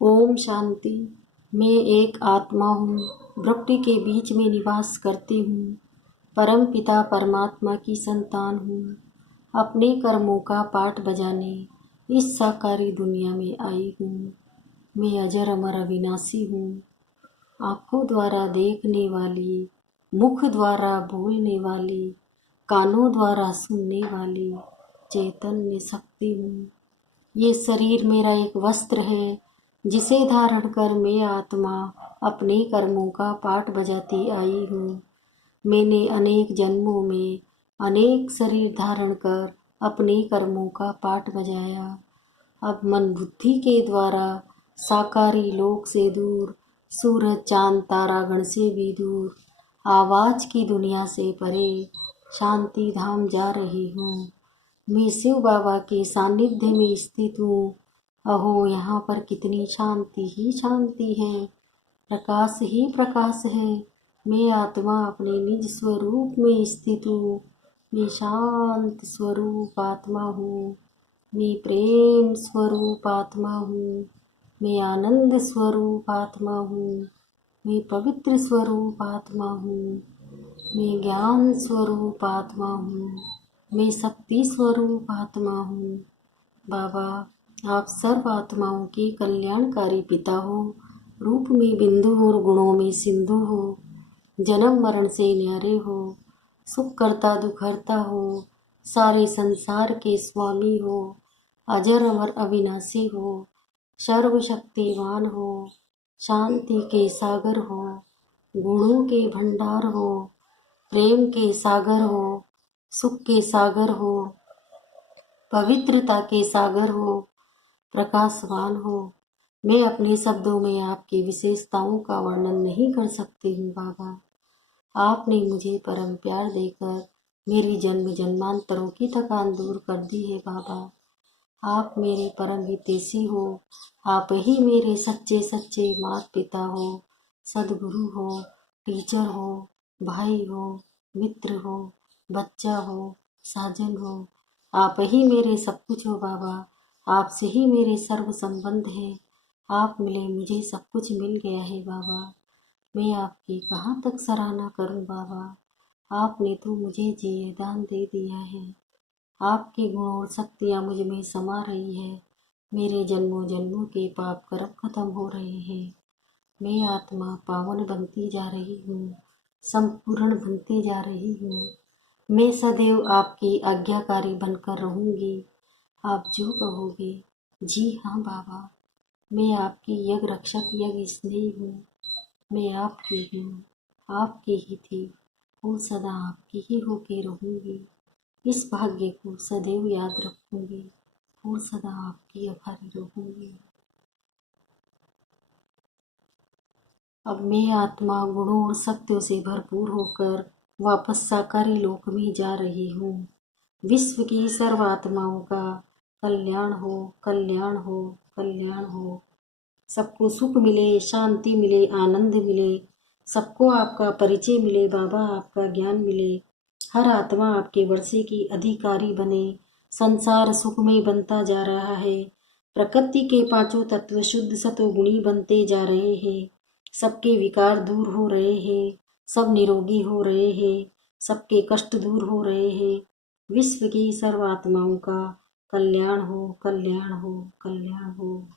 ओम शांति। मैं एक आत्मा हूँ, प्रकृति के बीच में निवास करती हूँ। परम पिता परमात्मा की संतान हूँ। अपने कर्मों का पाठ बजाने इस साकारी दुनिया में आई हूँ। मैं अजर अमर अविनाशी हूँ। आँखों द्वारा देखने वाली, मुख द्वारा बोलने वाली, कानों द्वारा सुनने वाली चैतन्य शक्ति हूँ। ये शरीर मेरा एक वस्त्र है जिसे धारण कर मैं आत्मा अपने कर्मों का पाठ बजाती आई हूँ। मैंने अनेक जन्मों में अनेक शरीर धारण कर अपने कर्मों का पाठ बजाया। अब मन बुद्धि के द्वारा साकारी लोक से दूर, सूरज चांद तारागण से भी दूर, आवाज की दुनिया से परे शांति धाम जा रही हूँ। मैं शिव बाबा के सानिध्य में स्थित हूँ। अहो, यहाँ पर कितनी शांति ही शांति है, प्रकाश ही प्रकाश है। मैं आत्मा अपने निज स्वरूप में स्थित हूँ। मैं शांत स्वरूप आत्मा हूँ। मैं प्रेम स्वरूप आत्मा हूँ। मैं आनंद स्वरूप आत्मा हूँ। मैं पवित्र स्वरूप आत्मा हूँ। मैं ज्ञान स्वरूप आत्मा हूँ। मैं शक्ति स्वरूप आत्मा हूँ। बाबा, आप सर्व आत्माओं के कल्याणकारी पिता हो। रूप में बिंदु और गुणों में सिंधु हो। जन्म मरण से न्यारे हो। सुख करता दुख हरता हो। सारे संसार के स्वामी हो। अजर अमर अविनाशी हो। सर्वशक्तिवान हो। शांति के सागर हो। गुणों के भंडार हो। प्रेम के सागर हो। सुख के सागर हो। पवित्रता के सागर हो। प्रकाशवान हो। मैं अपने शब्दों में आपकी विशेषताओं का वर्णन नहीं कर सकती हूँ बाबा। आपने मुझे परम प्यार देकर मेरी जन्म जन्मांतरों की थकान दूर कर दी है बाबा। आप मेरे परम हितैषी हो। आप ही मेरे सच्चे सच्चे माता पिता हो, सदगुरु हो, टीचर हो, भाई हो, मित्र हो, बच्चा हो, साजन हो। आप ही मेरे सब कुछ हो बाबा। आपसे ही मेरे सर्व संबंध है। आप मिले मुझे सब कुछ मिल गया है बाबा। मैं आपकी कहाँ तक सराहना करूं बाबा। आपने तो मुझे जीए दान दे दिया है। आपके गुण और शक्तियाँ मुझ में समा रही है। मेरे जन्मों जन्मों के पाप कर्म खत्म हो रहे हैं। मैं आत्मा पावन बनती जा रही हूँ, संपूर्ण बनती जा रही हूँ। मैं सदैव आपकी आज्ञाकारी बनकर रहूँगी। आप जो कहोगे। जी हाँ बाबा, मैं आपकी यज्ञ रक्षक यज्ञ स्नेही हूँ। मैं आपकी हूँ, आपकी ही थी और सदा आपकी ही होके रहूँगी। इस भाग्य को सदैव याद रखूँगी और सदा आपकी आभारी रहूँगी। अब मैं आत्मा गुणों और शक्तियों से भरपूर होकर वापस साकारी लोक में जा रही हूँ। विश्व की सर्व आत्माओं का कल्याण हो, कल्याण हो, कल्याण हो। सबको सुख मिले, शांति मिले, आनंद मिले। सबको आपका परिचय मिले बाबा, आपका ज्ञान मिले। हर आत्मा आपके वर्षे की अधिकारी बने। संसार सुखमय बनता जा रहा है। प्रकृति के पांचों तत्व शुद्ध सतोगुणी बनते जा रहे हैं। सबके विकार दूर हो रहे हैं। सब निरोगी हो रहे हैं। सबके कष्ट दूर हो रहे हैं। विश्व की सर्व आत्माओं का कल्याण हो, कल्याण हो, कल्याण हो।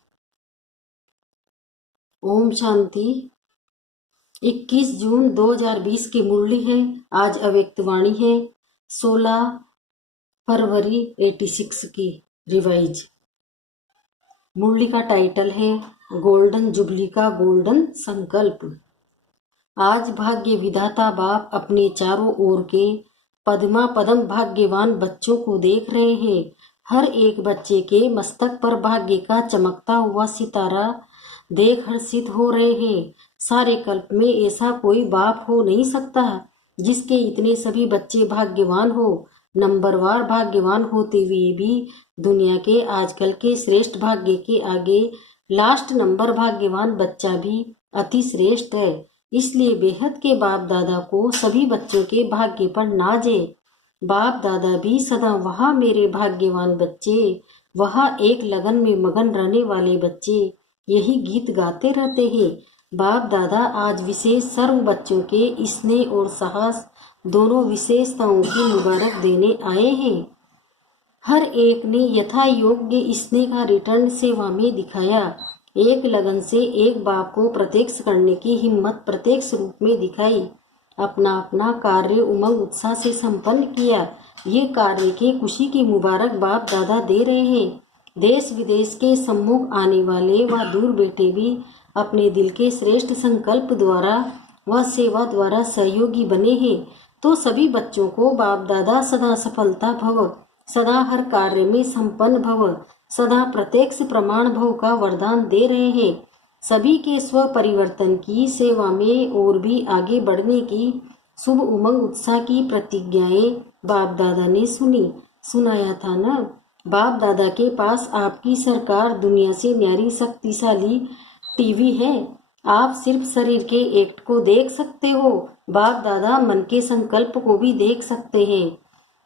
ओम शांति। 21 जून 2020 की मुरली है। आज अव्यक्त वाणी है। 16 फरवरी 86 की रिवाइज। मुरली का टाइटल है गोल्डन जुबली का गोल्डन संकल्प। आज भाग्य विधाता बाप अपने चारों ओर के पद्मा पदम भाग्यवान बच्चों को देख रहे हैं। हर एक बच्चे के मस्तक पर भाग्य का चमकता हुआ सितारा देख हर्षित हो रहे हैं। सारे कल्प में ऐसा कोई बाप हो नहीं सकता जिसके इतने सभी बच्चे भाग्यवान हो। नंबरवार भाग्यवान होते हुए भी दुनिया के आजकल के श्रेष्ठ भाग्य के आगे लास्ट नंबर भाग्यवान बच्चा भी अति श्रेष्ठ है। इसलिए बेहद के बाप दादा को सभी बच्चों के भाग्य पर नाजे। बाप दादा भी सदा वहाँ मेरे भाग्यवान बच्चे, वहाँ एक लगन में मगन रहने वाले बच्चे, यही गीत गाते रहते हैं। बाप दादा आज विशेष सर्व बच्चों के स्नेह और साहस दोनों विशेषताओं की मुबारक देने आए हैं। हर एक ने यथा योग्य स्नेह का रिटर्न सेवा में दिखाया। एक लगन से एक बाप को प्रत्यक्ष करने की हिम्मत प्रत्यक्ष रूप में दिखाई। अपना अपना कार्य उमंग उत्साह से संपन्न किया। ये कार्य की खुशी की मुबारक बाप दादा दे रहे हैं। देश विदेश के सम्मुख आने वाले व दूर बैठे भी अपने दिल के श्रेष्ठ संकल्प द्वारा व सेवा द्वारा सहयोगी बने हैं। तो सभी बच्चों को बाप दादा सदा सफलता भव, सदा हर कार्य में संपन्न भव, सदा प्रत्यक्ष प्रमाण भव का वरदान दे रहे हैं। सभी के स्व परिवर्तन की सेवा में और भी आगे बढ़ने की शुभ उमंग उत्साह की प्रतिज्ञाएं बाप दादा ने सुनाया था ना। बाप दादा के पास आपकी सरकार दुनिया से न्यारी शक्तिशाली टीवी है। आप सिर्फ शरीर के एक्ट को देख सकते हो, बाप दादा मन के संकल्प को भी देख सकते हैं।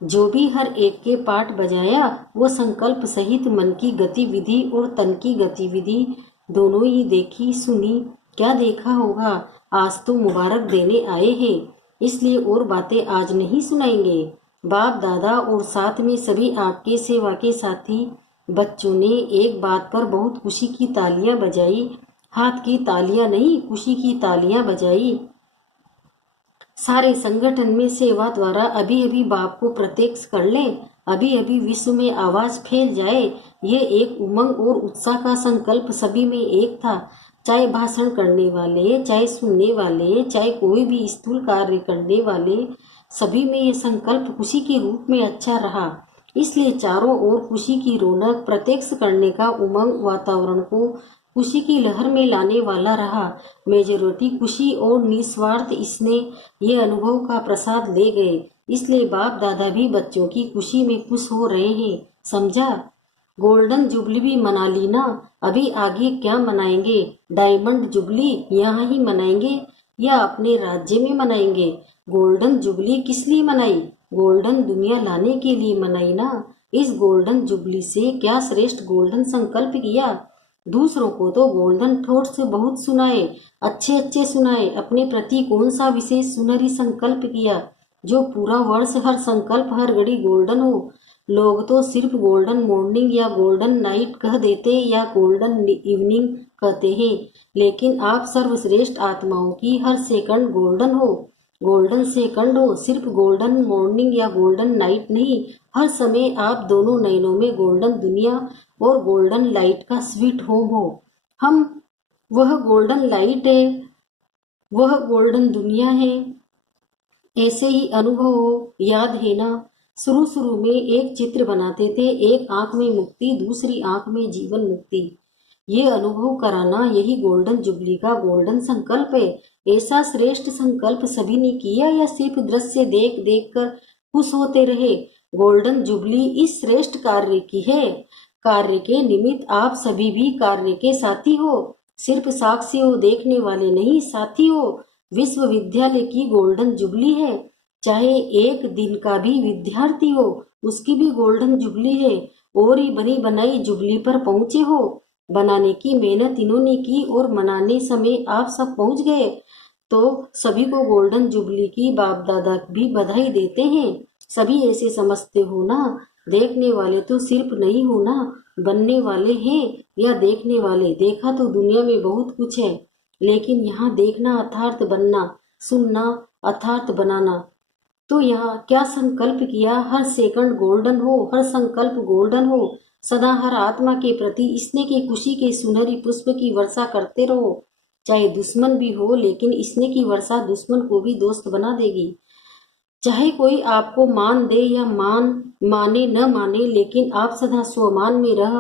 जो भी हर एक के पाठ बजाया वो संकल्प सहित मन की गतिविधि और तन की गतिविधि दोनों ही देखी सुनी। क्या देखा होगा, आज तो मुबारक देने आए हैं, इसलिए और बातें आज नहीं सुनाएंगे। बाप दादा और साथ में सभी आपके सेवा के साथी बच्चों ने एक बात पर बहुत खुशी की तालियां बजाई। हाथ की तालियां नहीं, खुशी की तालियां बजाई। सारे संगठन में सेवा द्वारा अभी अभी बाप को प्रत्यक्ष कर लें, अभी अभी विश्व में आवाज फैल जाए। ये एक उमंग और उत्साह का संकल्प सभी में एक था। चाहे भाषण करने वाले, चाहे सुनने वाले, चाहे कोई भी स्थूल कार्य करने वाले, सभी में ये संकल्प खुशी के रूप में अच्छा रहा। इसलिए चारों ओर खुशी की रौनक, प्रत्यक्ष करने का उमंग वातावरण को खुशी की लहर में लाने वाला रहा। मेजोरिटी खुशी और निस्वार्थ स्नेह ये अनुभव का प्रसाद ले गए। इसलिए बाप दादा भी बच्चों की खुशी में खुश हो रहे हैं। समझा? गोल्डन जुबली भी मना ली ना, अभी आगे क्या मनाएंगे? डायमंड जुबली यहाँ ही मनाएंगे या अपने राज्य में मनाएंगे? गोल्डन जुबली किस लिए मनाई? गोल्डन दुनिया लाने के लिए मनाई ना। इस गोल्डन जुबली से क्या श्रेष्ठ गोल्डन संकल्प किया? दूसरों को तो गोल्डन थॉट्स बहुत सुनाए, अच्छे अच्छे सुनाए। अपने प्रति कौन सा विशेष सुनहरी संकल्प किया जो पूरा वर्ष हर संकल्प हर घड़ी गोल्डन हो? लोग तो सिर्फ गोल्डन मॉर्निंग या गोल्डन नाइट कह देते या गोल्डन इवनिंग कहते हैं, लेकिन आप सर्वश्रेष्ठ आत्माओं की हर सेकंड गोल्डन हो, गोल्डन सेकंड हो। सिर्फ गोल्डन मॉर्निंग या गोल्डन नाइट नहीं, हर समय आप दोनों नयनों में गोल्डन दुनिया और गोल्डन लाइट का स्वीट होम हो। हम वह गोल्डन लाइट है, वह गोल्डन दुनिया है। ऐसे ही अनुभव हो, याद है ना? शुरू शुरू में एक चित्र बनाते थे, एक आंख में मुक्ति, दूसरी आंख में जीवन मुक्ति। ये अनुभव कराना यही गोल्डन जुबली का गोल्डन संकल्प है। ऐसा श्रेष्ठ संकल्प सभी ने किया या सिर्फ दृश्य देख देख कर खुश होते रहे? गोल्डन जुबली इस श्रेष्ठ कार्य की है। कार्य के निमित्त आप सभी भी कार्य के साथी हो, सिर्फ साक्षी हो, देखने वाले नहीं, साथी हो। विश्वविद्यालय की गोल्डन जुबली है। चाहे एक दिन का भी विद्यार्थी हो, उसकी भी गोल्डन जुबली है। और ही बनी बनाई जुबली पर पहुंचे हो। बनाने की मेहनत इन्होंने की और मनाने समय आप सब पहुंच गए। तो सभी को गोल्डन जुबली की बाप दादा भी बधाई देते हैं। सभी ऐसे समझते हो ना? देखने वाले तो सिर्फ नहीं हो ना, बनने वाले हैं या देखने वाले। देखा तो दुनिया में बहुत कुछ है, लेकिन यहाँ देखना अर्थात बनना, सुनना अर्थात बनाना। तो यहाँ क्या संकल्प किया? हर सेकंड गोल्डन हो, हर संकल्प गोल्डन हो। सदा हर आत्मा के प्रति स्नेह की खुशी के सुनहरी पुष्प की वर्षा करते रहो। चाहे दुश्मन भी हो, लेकिन स्नेह की वर्षा दुश्मन को भी दोस्त बना देगी। चाहे कोई आपको मान दे या माने न माने, लेकिन आप सदा स्वमान में रह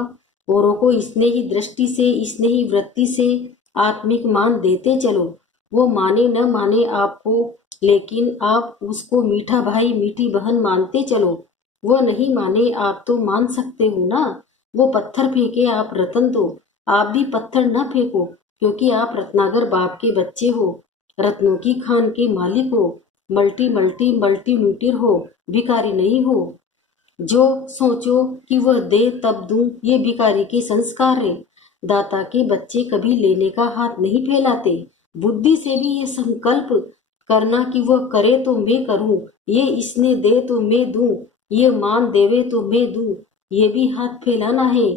औरों को स्नेही दृष्टि से, स्नेही वृत्ति से आत्मिक मान देते चलो। वो माने न माने आपको, लेकिन आप उसको मीठा भाई मीठी बहन मानते चलो। वो नहीं माने, आप तो मान सकते हो ना। वो पत्थर फेंके, आप रतन दो। आप भी पत्थर न फेंको, क्योंकि आप रत्नागर बाप के बच्चे हो, रत्नों की खान के मालिक हो, मल्टी म्यूटिर हो, भिखारी नहीं हो। जो सोचो कि वह दे तब दूं, ये भिखारी के संस्कार है। दाता के बच्चे कभी लेने का हाथ नहीं फैलाते। बुद्धि से भी ये संकल्प करना कि वह करे तो मैं करूं, ये इसने दे तो मैं दूं, ये मान देवे तो मैं दूं, ये भी हाथ फैलाना है।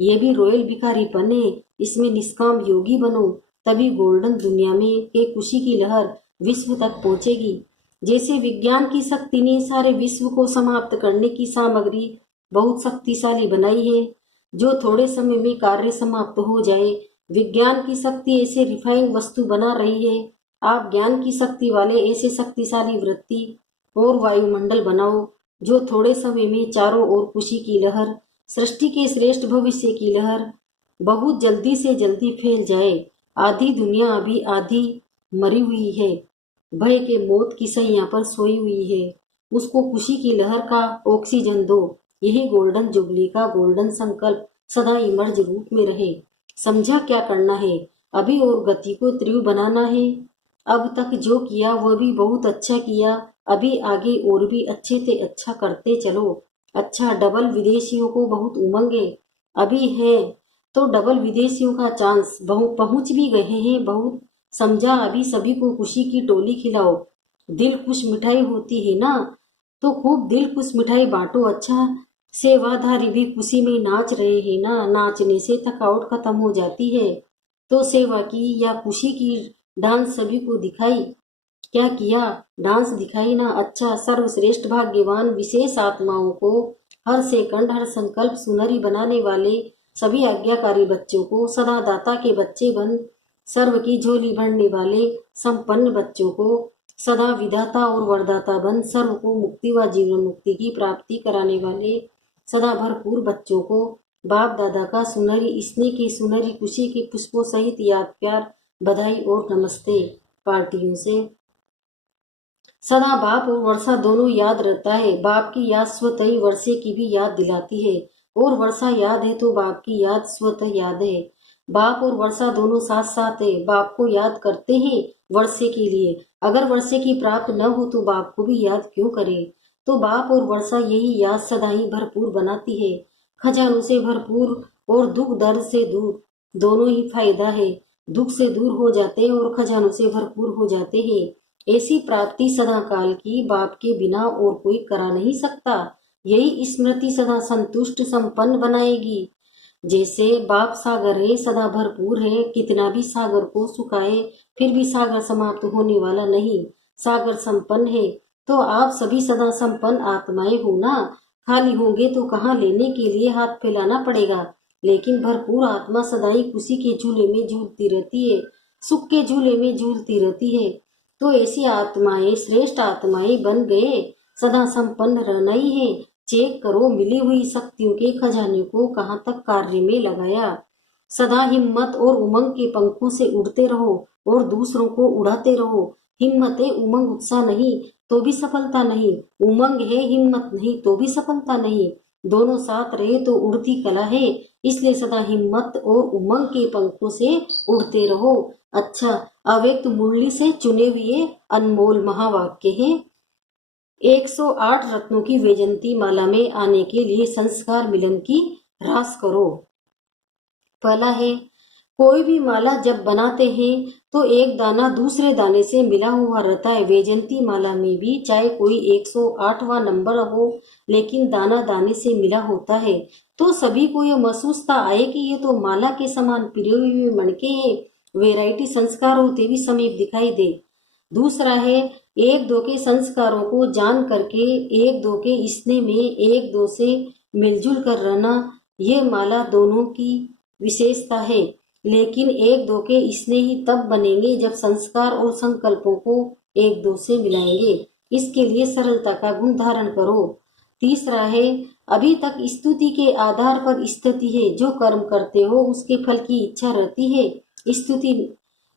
ये भी रॉयल भिखारीपन है। इसमें निष्काम योगी बनो, तभी गोल्डन दुनिया में के खुशी की लहर विश्व तक पहुंचेगी। जैसे विज्ञान की शक्ति ने सारे विश्व को समाप्त करने की सामग्री बहुत शक्तिशाली बनाई है, जो थोड़े समय में कार्य समाप्त हो जाए। विज्ञान की शक्ति ऐसे रिफाइंड वस्तु बना रही है। आप ज्ञान की शक्ति वाले ऐसे शक्तिशाली वृत्ति और वायुमंडल बनाओ, जो थोड़े समय में चारों ओर खुशी की लहर, सृष्टि के श्रेष्ठ भविष्य की लहर बहुत जल्दी से जल्दी फैल जाए। आधी दुनिया अभी आधी मरी हुई है, भय के मौत की सैया पर सोई हुई है। उसको खुशी की लहर का ऑक्सीजन दो। यही गोल्डन जुबली का गोल्डन संकल्प सदा इमर्ज रूप में रहे। समझा क्या करना है? अभी और गति को तीव्र बनाना है। अब तक जो किया वह भी बहुत अच्छा किया, अभी आगे और भी अच्छे से अच्छा करते चलो। अच्छा, डबल विदेशियों को बहुत उमंग है अभी है, तो डबल विदेशियों का चांस बहुत पहुंच भी गए हैं बहुत। समझा, अभी सभी को खुशी की टोली खिलाओ। दिल खुश मिठाई होती है ना, तो खूब दिल खुश मिठाई बांटो। अच्छा, सेवाधारी भी खुशी में नाच रहे हैं ना, नाचने से थकावट खत्म हो जाती है। तो सेवा की या खुशी की डांस सभी को दिखाई। क्या किया? डांस दिखाई ना। अच्छा, सर्वश्रेष्ठ भाग्यवान विशेष आत्माओं को, हर सेकंड हर संकल्प सुनहरी बनाने वाले सभी आज्ञाकारी बच्चों को, सदा दाता के बच्चे बन सर्व की झोली भरने वाले संपन्न बच्चों को, सदा विधाता और वरदाता बन सर्व को मुक्ति व जीवन मुक्ति की प्राप्ति कराने वाले सदा भरपूर बच्चों को, बाप दादा का सुनहरी स्नेह की सुनहरी खुशी के पुष्पों सहित याद प्यार बधाई और नमस्ते पार्टियों से। सदा बाप और वर्षा दोनों याद रहता है। बाप की याद स्वतः ही वर्षे की भी याद दिलाती है, और वर्षा याद है तो बाप की याद स्वतः याद है। बाप और वर्षा दोनों साथ साथ है। बाप को याद करते हैं वर्षे के लिए। अगर वर्षे की प्राप्त न हो तो बाप को भी याद क्यों करे? तो बाप और वर्षा यही याद सदा ही भरपूर बनाती है। खजानों से भरपूर और दुख दर्द से दूर, दोनों ही फायदा है। दुख से दूर हो जाते हैं और खजानों से भरपूर हो जाते हैं। ऐसी प्राप्ति सदा काल की बाप के बिना और कोई करा नहीं सकता। यही स्मृति सदा संतुष्ट संपन्न बनाएगी। जैसे बाप सागर है, सदा भरपूर है, कितना भी सागर को सुखाए फिर भी सागर समाप्त होने वाला नहीं, सागर संपन्न है। तो आप सभी सदा संपन्न आत्माएं हो ना। खाली होंगे तो कहाँ लेने के लिए हाथ फैलाना पड़ेगा। लेकिन भरपूर आत्मा सदा ही खुशी के झूले में झूलती रहती है, सुख के झूले में झूलती रहती है। तो ऐसी आत्माएं श्रेष्ठ आत्माएं बन गए। सदा संपन्न रहना ही है। चेक करो मिली हुई शक्तियों के खजाने को कहाँ तक कार्य में लगाया। सदा हिम्मत और उमंग के पंखों से उड़ते रहो और दूसरों को उड़ाते रहो। हिम्मत है, उमंग उत्साह नहीं तो भी सफलता नहीं, उमंग है हिम्मत नहीं तो भी सफलता नहीं। दोनों साथ रहे तो उड़ती कला है। इसलिए सदा हिम्मत और उमंग के पंखों से उड़ते रहो। अच्छा, अव्यक्त मुरली से चुने हुए अनमोल महावाक्य है। 108 रत्नों की वैजंती माला में आने के लिए संस्कार मिलन की रास करो। पहला है, कोई भी माला जब बनाते हैं तो एक दाना दूसरे दाने से मिला हुआ रहता है। वैजंती माला में भी चाहे कोई 108वां नंबर हो, लेकिन दाना दाने से मिला होता है। तो सभी को यह महसूस आए कि ये तो माला के समान पिरे हुए मणके हैं। वैरायटी संस्कार होते भी समीप दिखाई दे। दूसरा है, एक दो के संस्कारों को जान करके एक दो के स्नेह में एक दो से मिलजुल कर रहना, ये माला दोनों की विशेषता है। लेकिन एक दो के स्नेह ही तब बनेंगे जब संस्कार और संकल्पों को एक दो से मिलाएंगे। इसके लिए सरलता का गुण धारण करो। तीसरा है, अभी तक स्तुति के आधार पर स्थिति है। जो कर्म करते हो उसके फल की इच्छा रहती है। स्तुति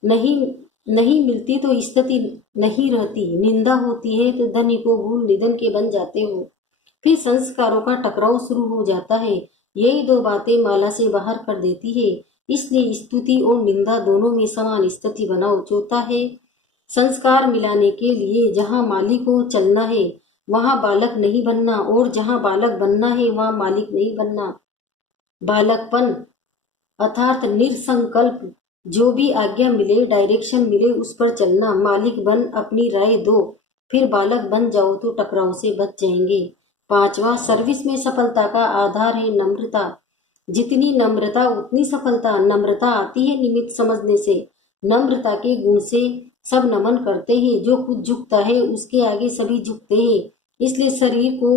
नहीं मिलती तो स्थिति नहीं रहती। निंदा होती है तो धनी को भूल निधन के बन जाते हो। फिर संस्कारों का टकराव शुरू हो जाता है। यही दो बातें माला से बाहर कर देती है। इसलिए स्तुति और निंदा दोनों में समान स्थिति बनाओ। चौथा है, संस्कार मिलाने के लिए जहाँ मालिक को चलना है वहाँ बालक नहीं बनना, और जहाँ बालक बनना है वहाँ मालिक नहीं बनना। बालकपन अर्थात निरसंकल्प। जो भी आज्ञा मिले, डायरेक्शन मिले, उस पर चलना। मालिक बन अपनी राय दो, फिर बालक बन जाओ तो टकराव से बच जाएंगे। 5वां, सर्विस में सफलता का आधार है नम्रता। जितनी नम्रता उतनी सफलता। नम्रता आती है निमित्त समझने से। नम्रता के गुण से सब नमन करते हैं। जो खुद झुकता है उसके आगे सभी झुकते हैं। इसलिए शरीर को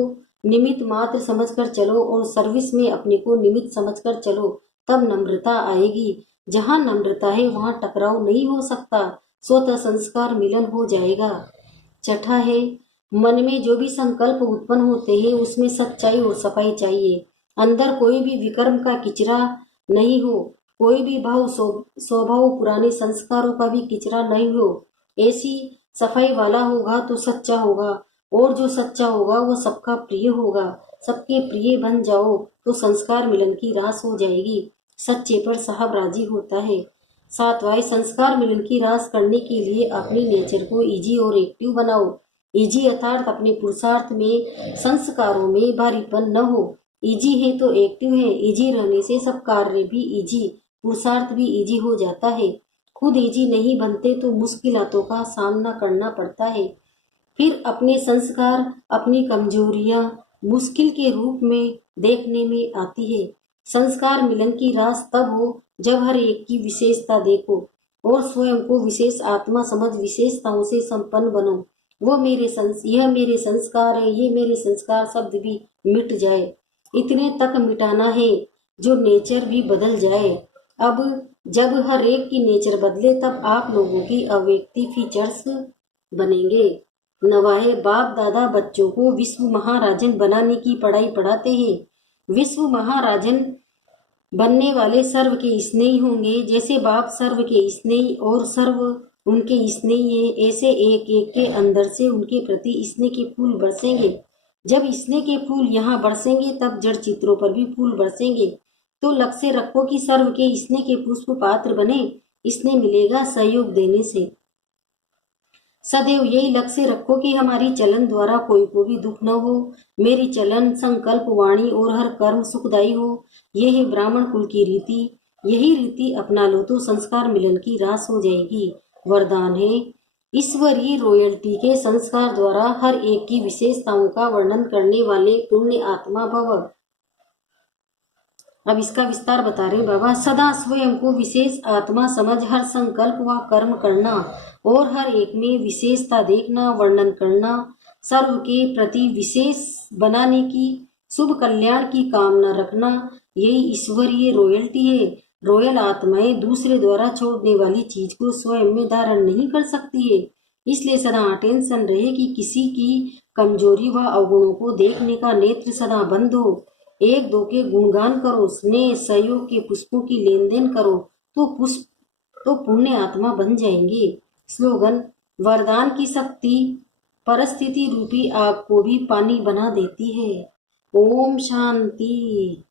निमित्त मात्र समझकर चलो और सर्विस में अपने को निमित्त समझकर चलो, तब नम्रता आएगी। जहाँ नम्रता है वहाँ टकराव नहीं हो सकता, स्वतः संस्कार मिलन हो जाएगा। 6ठा है, मन में जो भी संकल्प उत्पन्न होते हैं उसमें सच्चाई और सफाई चाहिए। अंदर कोई भी विकर्म का किचरा नहीं हो, कोई भी भाव स्वभाव पुराने संस्कारों का भी किचरा नहीं हो। ऐसी सफाई वाला होगा तो सच्चा होगा, और जो सच्चा होगा वो सबका प्रिय होगा। सबके प्रिय बन जाओ तो संस्कार मिलन की रास हो जाएगी। सच्चे पर साहब राजी होता है। 7वां, संस्कार मिलन की रास करने के लिए अपनी नेचर को इजी और एक्टिव बनाओ। इजी अर्थात अपने पुरुषार्थ में, संस्कारों में भारीपन न हो। इजी है तो एक्टिव है। इजी रहने से सब कार्य भी इजी, पुरुषार्थ भी इजी हो जाता है। खुद इजी नहीं बनते तो मुश्किलातों का सामना करना पड़ता है। फिर अपने संस्कार, अपनी कमजोरियां मुश्किल के रूप में देखने में आती है। संस्कार मिलन की रास तब हो जब हर एक की विशेषता देखो और स्वयं को विशेष आत्मा समझ विशेषताओं से संपन्न बनो। यह मेरे संस्कार है, ये मेरे संस्कार शब्द भी मिट जाए। इतने तक मिटाना है जो नेचर भी बदल जाए। अब जब हर एक की नेचर बदले तब आप लोगों की अव्यक्ति फीचर्स बनेंगे। 9वां, बाप दादा बच्चों को विश्व महाराजन बनाने की पढ़ाई पढ़ाते हैं। विश्व महाराजन बनने वाले सर्व के स्नेही होंगे। जैसे बाप सर्व के स्नेही और सर्व उनके स्नेही है, ऐसे एक एक के अंदर से उनके प्रति स्नेह के फूल बरसेंगे। जब स्नेह के फूल यहाँ बरसेंगे तब जड़ चित्रों पर भी फूल बरसेंगे। तो लक्ष्य रखो कि सर्व के स्नेह के पुष्प पात्र बने। स्नेह मिलेगा सहयोग देने से। सदैव यही लक्ष्य रखो कि हमारी चलन द्वारा कोई को भी दुख न हो। मेरी चलन, संकल्प, वाणी और हर कर्म सुखदायी हो। यह है ब्राह्मण कुल की रीति। यही रीति अपना लो तो संस्कार मिलन की रास हो जाएगी। वरदान है, ईश्वरीय रॉयल्टी के संस्कार द्वारा हर एक की विशेषताओं का वर्णन करने वाले पुण्य आत्मा भव। अब इसका विस्तार बता रहे बाबा। सदा स्वयं को विशेष आत्मा समझ हर संकल्प व कर्म करना और हर एक में विशेषता देखना, वर्णन करना, सर्व के प्रति विशेष बनाने की, शुभ कल्याण की कामना रखना, यही ईश्वरीय रॉयल्टी है। रॉयल आत्माएं दूसरे द्वारा छोड़ने वाली चीज को स्वयं में धारण नहीं कर सकती है। इसलिए सदा अटेंशन रहे कि किसी की कमजोरी व अवगुणों को देखने का नेत्र सदा बंद हो। एक दो के गुणगान करो, स्नेह सहयोग के पुष्पों की लेन देन करो तो पुण्य आत्मा बन जाएंगे। स्लोगन, वरदान की शक्ति परिस्थिति रूपी आग को भी पानी बना देती है। ओम शांति।